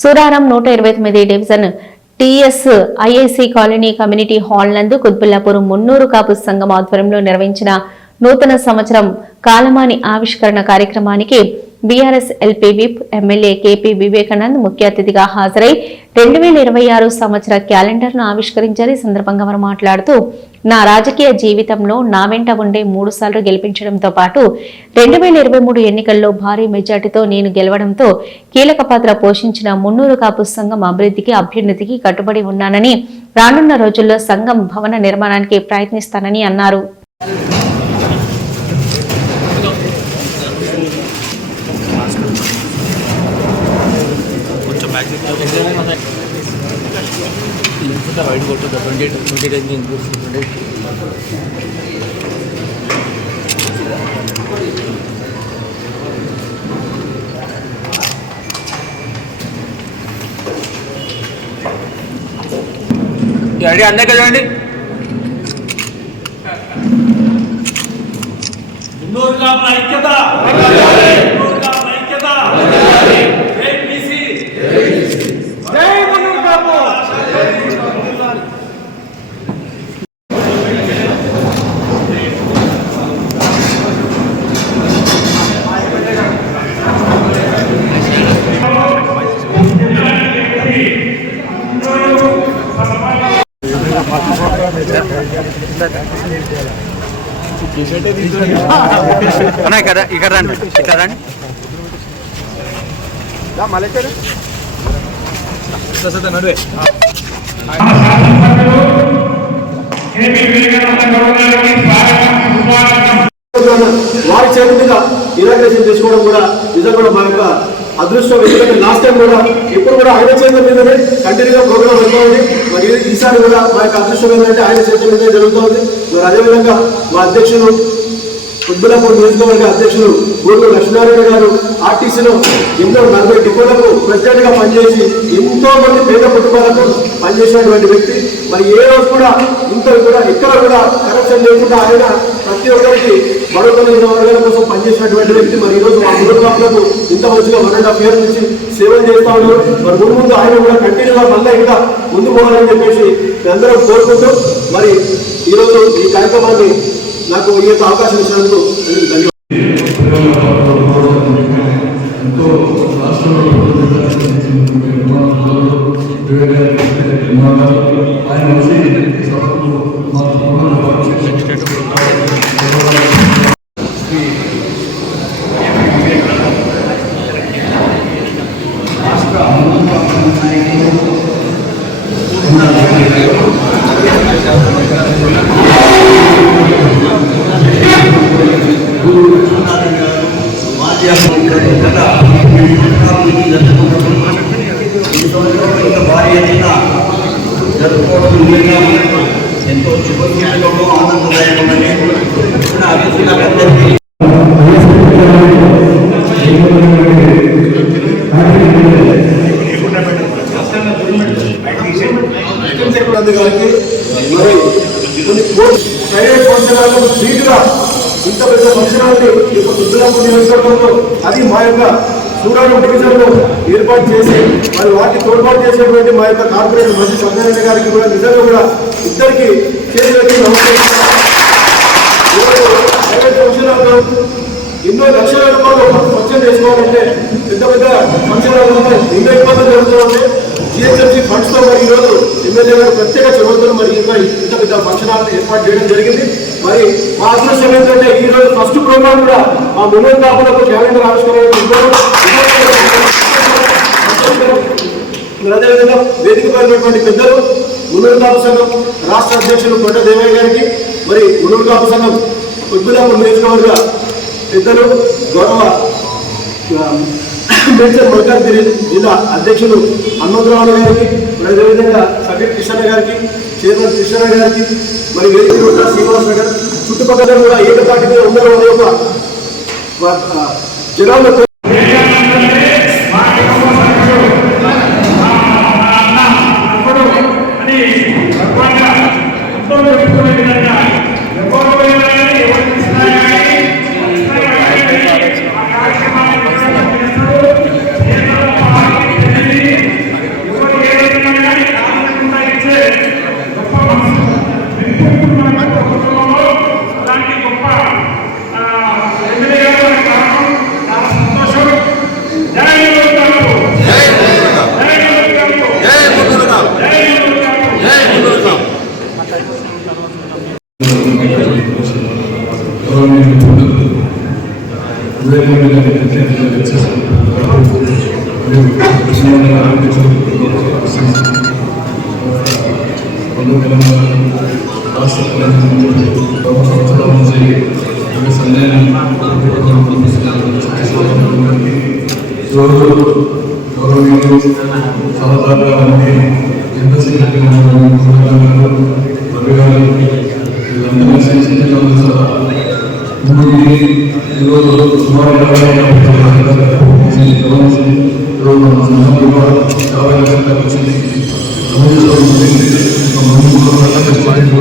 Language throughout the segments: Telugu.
సూరారం నూట ఇరవై తొమ్మిది division TS IIC colony community hall నందు కుత్బుల్లాపూర్ మున్నూరు కాపు సంఘం ఆధ్వర్యంలో నిర్వహించిన నూతన సంవత్సరం కాలమాని ఆవిష్కరణ కార్యక్రమానికి BRS LP whip MLA KP Vivekanand ముఖ్య అతిథిగా హాజరై రెండు వేల ఇరవై ఆరు సంవత్సర క్యాలెండర్ను ఆవిష్కరించారు. ఈ సందర్భంగా వారు మాట్లాడుతూ నా రాజకీయ జీవితంలో నా వెంట ఉండే మూడు సార్లు గెలిపించడంతో పాటు రెండు వేల ఇరవై మూడు ఎన్నికల్లో భారీ మెజార్టీతో నేను గెలవడంతో కీలక పాత్ర పోషించిన మున్నూరు కాపు సంఘం అభివృద్ధికి అభ్యున్నతికి కట్టుబడి ఉన్నానని రానున్న రోజుల్లో సంఘం భవన నిర్మాణానికి ప్రయత్నిస్తానని అన్నారు. వైట్ కొట్టు twenty twenty ten twenty ready అందరికీ చూడండి. మున్నూరు కాపుల ఐక్యత మున్నూరు కాపుల ఐక్యత జై బీసీ జై మున్నూరు కాపు అన్న ఇక్కడ ఇక్కడ రండి ఇక్కడ రండి. నడువే వారి చేతి మీద ఇనాగ్రేషన్ చేసుకోవడం కూడా నిజంగా కూడా మా యొక్క అదృష్టం. ఎందుకంటే లాస్ట్ టైం కూడా ఇప్పుడు కూడా ఆయన చేతుల మీదనే కంటిన్యూగా ప్రోగ్రామ్ అవుతుంది మరి ఈసారి కూడా మా యొక్క అదృష్టం ఏంటంటే ఆయన చేతుల మీదే జరుగుతుంది. మరి అదేవిధంగా మా అధ్యక్షులు ఉద్బులాపూర్ నియోజకవర్గ అధ్యక్షులు గూడూరు లక్ష్మీనారాయణ గారు ఆర్టీసీలో ఎన్నో నలభై డిపోలకు ప్రెసిడెంట్గా పనిచేసి ఎంతో మంది పేద కుటుంబాలకు పనిచేసినటువంటి వ్యక్తి. మరి ఏ రోజు కూడా ఇంత కూడా ఎక్కడ కూడా కరప్షన్ లేకుండా ఆయన ప్రతి ఒక్కరికి బడుగుతున్న వర్గాల కోసం పనిచేసినటువంటి వ్యక్తి. మరి ఈరోజు మా కుటుంబాలకు ఇంత మంచిగా వన్ అండ్ హాఫ్ ఇయర్ నుంచి సేవలు చేస్తా ఉన్నారు. మరి ముందు ముందు ఆయన కూడా కంటిన్యూగా మళ్ళీ ఇంకా ముందు పోవాలని చెప్పేసి అందరం కోరుకుంటూ మరి ఈ రోజు ఈ కార్యక్రమాన్ని నాకు ఈ యొక్క అవకాశం ఇచ్చినందుకు అందుకు ధన్యవాదాలు. భారీ గాంధీ గారికి మరి ప్రైవేట్ ఫంక్షనాలకు ధీటుగా ఇంత పెద్ద ఫంక్షనాలని ఈ యొక్క నియోజకవర్గంలో అది మా యొక్క సూరారం డివిజన్లో ఏర్పాటు చేసి మరి వాటిని తోడ్పాటు చేసేటువంటి మా యొక్క కార్పొరేటర్ మంత్రి సత్యనారాయణ గారికి కూడా నిజంగా కూడా ఇద్దరికి చేతులకి నమస్కరిస్తున్నాను. ప్రైవేట్ ఫంక్షన్ ఎన్నో లక్షల రూపాయలు ఫంక్షన్ చేసుకోవాలంటే పెద్ద పెద్ద ఫంక్షన్ ఎన్నో ఇబ్బందులు జరుగుతుంది జిహెచ్ఎంసీ ఫండ్స్తో మరి ఈరోజు ఎమ్మెల్యే గారు ప్రత్యేక చొరవతో మరి ఇంకా ఇంత పెద్ద భక్షణాలను ఏర్పాటు చేయడం జరిగింది. మరి మా అదృష్టం ఏంటంటే ఈ రోజు ఫస్ట్ ప్రోగ్రామ్ కూడా మా ముందు కాకుండా క్యాలెండర్ ఆవిష్కరణ అదేవిధంగా వేదిక పైనటువంటి పెద్దలు మున్నూరు కాపు సంఘం రాష్ట్ర అధ్యక్షులు కొండ దేవయ్య గారికి మరి మున్నూరు కాపు సంఘం ఉద్బులాపూర్ నియోజకవర్గ పెద్దలు గౌరవ ఆ, మేడ్చల్ మల్కాజ్గిరి జిల్లా అధ్యక్షులు హనుమంతరావు గారికి అదేవిధంగా సగట్ కృష్ణ గారికి చైర్మన్ కృష్ణ గారికి మరి వేదిక మీద ఉన్న శ్రీనివాస గారు చుట్టుపక్కల కూడా ఏకతాటిగా ఉండడం అనే ఒక ఆ, జనాల్లో గౌరవనీయులు సహోదరులు ఎంతో చిన్న రవి గారు వీళ్ళందరూ శిక్షించడం మూడు ఈరోజు సుమారు ఇరవై ఈరోజు మన సంఘంలో యాభై లక్షల వచ్చింది ఈరోజు దుర్గాపూర్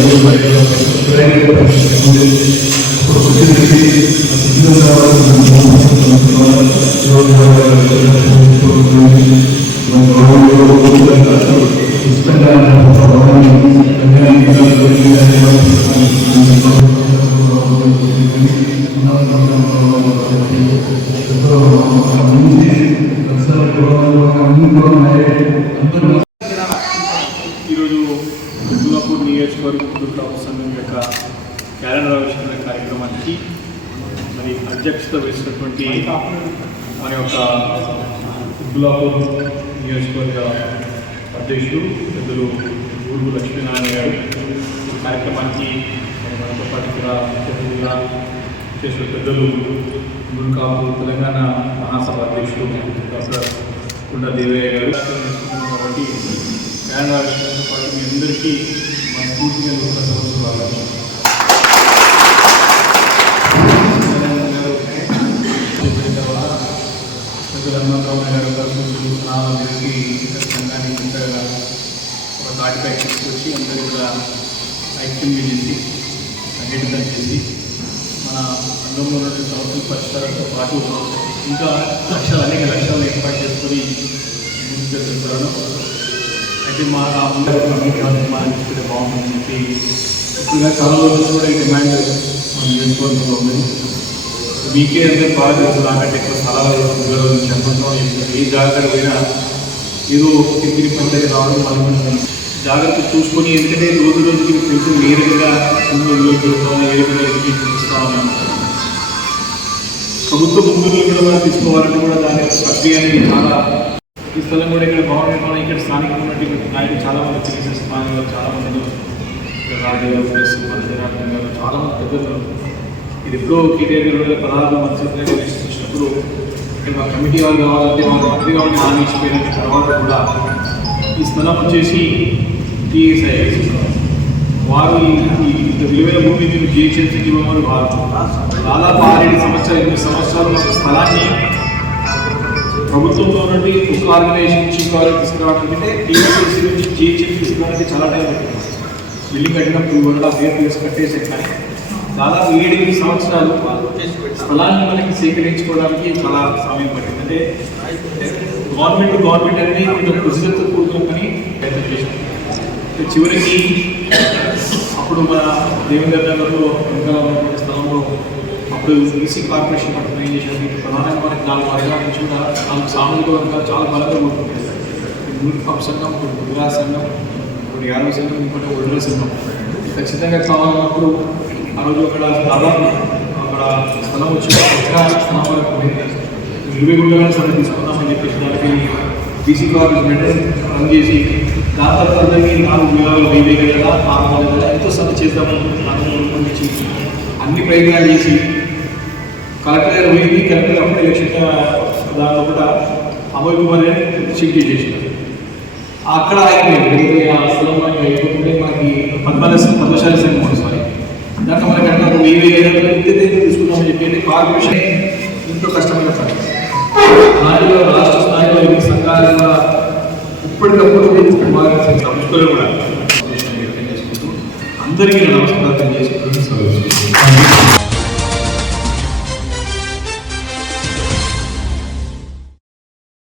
నియోజకవర్గ దుర్గా సంఘం యొక్క క్యాలెండర్ ఆవిష్కరణ కార్యక్రమానికి మరి అధ్యక్షత వేసినటువంటి మన యొక్క ఉబ్బులాపూర్ నియోజకవర్గ అధ్యక్షుడు పెద్దలు ఊరుగు లక్ష్మీనారాయణ గారు. ఈ కార్యక్రమానికి మనతో పాటు కూడా ముఖ్య చేసిన పెద్దలు దుర్గాపూర్ తెలంగాణ మహాసభ అధ్యక్షుడు డాక్టర్ కుండ దేవయ్య గారు. కాబట్టి తెలంగాణ పాటు మీ అందరికీ మన పూర్తిగా సంవత్సరాలు హనుమంతరావు గారు గారు నాలుగుకి సంఘానికి ఇంకా ఒక తాటిపై తీసుకొచ్చి అందరూ కూడా ఐక్యంగా చేసి సంఘటితం చేసి మన సంఘంలో ఉన్న సమస్యల పరిష్కారంతో పాటు ఇంకా లక్షలు అనేక లక్షలు ఏర్పాటు చేసుకొని ముందుకు అయితే మా ఆ ముందర తీసుకుంటే బాగుంటుందని చెప్పి ఇప్పుడు చాలా రోజులు కూడా ఈ డిమాండ్ మనం చేసుకోవాల్సి ఉంది మీకే అంటే బాగా తెలుసు నాకంటే ఎక్కువ స్థలాలు వివరాలు ఏ జాగ్రత్త పోయినా ఏదో తిరిగి పంచాయతీ రావడం మళ్ళీ జాగ్రత్త చూసుకొని ఎందుకంటే రోజు రోజుకి మీకు తెలుసు నేరుగా రకంగా భూములు జరుగుతామని ఏ ప్రభుత్వ భూములు కూడా మనం తీసుకోవాలంటే కూడా దాని ప్రక్రియ అనేది చాలా ఈ స్థలం కూడా ఇక్కడ భవన నిర్మాణం ఇక్కడ స్థానికంగా ఉన్నటువంటి నాయకులు చాలామంది తెలిసిన స్థానికులు చాలామంది రాజు ప్లస్ మన చాలా మంది పెద్దలు ఇది ఎప్పుడో కేటీఆర్ గారు రెండు వేల పదహారులో మంత్రి వచ్చినప్పుడు ఇక్కడ మా కమిటీ వాళ్ళు కావాలంటే మా మంత్రి ఉండి హామీ తర్వాత కూడా ఈ స్థలం వచ్చేసి టీఎస్ఐ వారు ఈ- ఇంత విలువైన భూమిని మేము జిహెచ్ఎంసీకి ఇవ్వమని వారు దాదాపు ఆరేడు సంవత్సరాలు ఎనిమిది సంవత్సరాలు ఒక స్థలాన్ని ప్రభుత్వంలో నుండి ఒక ఆర్గనైజేషన్ నుంచి ఇంకో తీసుకురావడానికి టీఎస్ఎస్సీ నుంచి జిహెచ్ఎంసీ తీసుకురావడానికి చాలా టైం పట్టింది. బిల్డింగ్ కట్టినప్పుడు వన్ ఆఫ్ ఇయర్ కట్టేసాం కానీ దాదాపు ఏడెనిమిది సంవత్సరాలు స్థలాన్ని మనకి సేకరించుకోవడానికి చాలా సమయం పట్టింది. అంటే గవర్నమెంట్ గవర్నమెంట్ అనేది కొంత కృషితో కూడుకున్న పని ప్రయత్నం చేసాం చివరికి అప్పుడు మన దేవేంద్ర నగర్లో వెనకాల స్థలంలో అప్పుడు బీసీ కార్పొరేషన్ పట్టుకుని ఏం చేశారు ప్రధానంగా మనకి నాలుగు వర్గాల నుంచి కూడా నాలుగు సామాజిక వర్గాలు చాలా బలంగా ఉంటుంది యూనిఫామ్ సంఘం ఒకటి గుజరా సంఘం ఒకటి యాదవ సంఘం ఇంకోటి ఒడిల సంఘం. ఖచ్చితంగా కావాలన్నప్పుడు ఆ రోజు అక్కడ దాదాపు అక్కడ స్థలం వచ్చి ఎకరా ఇరవై గుండెలను సరే తీసుకుందామని చెప్పేసి దానికి బీసీ కార్పొరేషన్ రన్ చేసి దాదాపు అందరికీ నాలుగు వేల వెయ్యి కదా ఆరు వందల ఎంతో సభ చేద్దామని నుంచి అన్ని ప్రయత్నాలు చేసి కలెక్టర్ గారు పోయింది. కలెక్టర్ గారు అప్పుడే ఎలక్షన్ దాంట్లో కూడా అమోయ్ కుమార్ గారిని షిఫ్ట్ చేసేసినారు అక్కడ ఆయన ఆ స్థలం మనకి మనకి పద్మశాలి సంఘం సారీ దాంట్లో మనకి అట్లా ఒక వెయ్యి వెయ్యి ఐదు తీసుకుందామని చెప్పి కార్పొరేషన్ ఎంతో కష్టమైన పని. స్థాయిలో రాష్ట్ర స్థాయిలో ఎన్ని సంఘాలుగా ఇప్పటికప్పుడు బాగా సంస్కృతులు కూడా. అందరికీ నమస్కారం చేసుకుంటూ